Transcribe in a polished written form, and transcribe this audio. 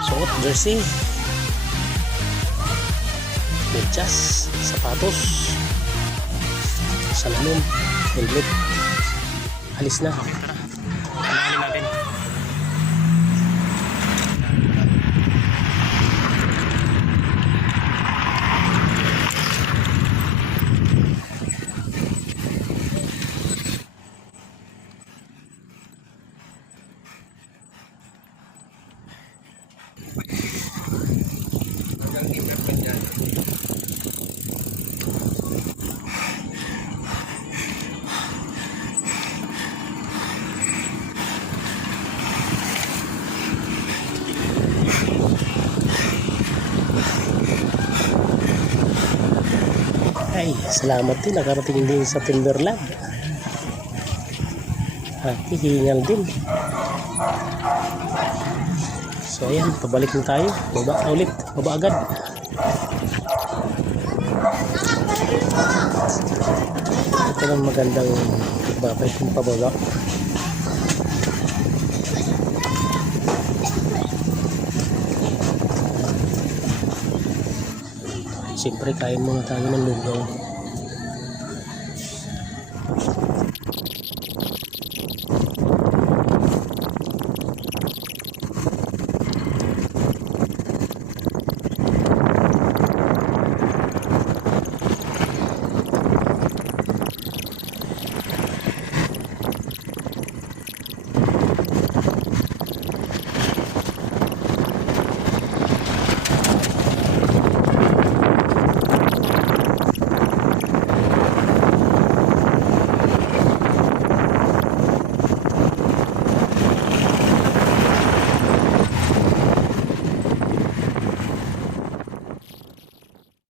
Suot, jersey, medyas, sapatos, salamin, helmet. Alis na. Tara, natin. Ay, salamat din. Nakarating din sa Timberland. At hihingal din. So ayan, pabalik na tayo. Baba na ulit. Baba agad. Ito lang magandang babay kung pababa. Siyempre kain muna tayo ng lugaw.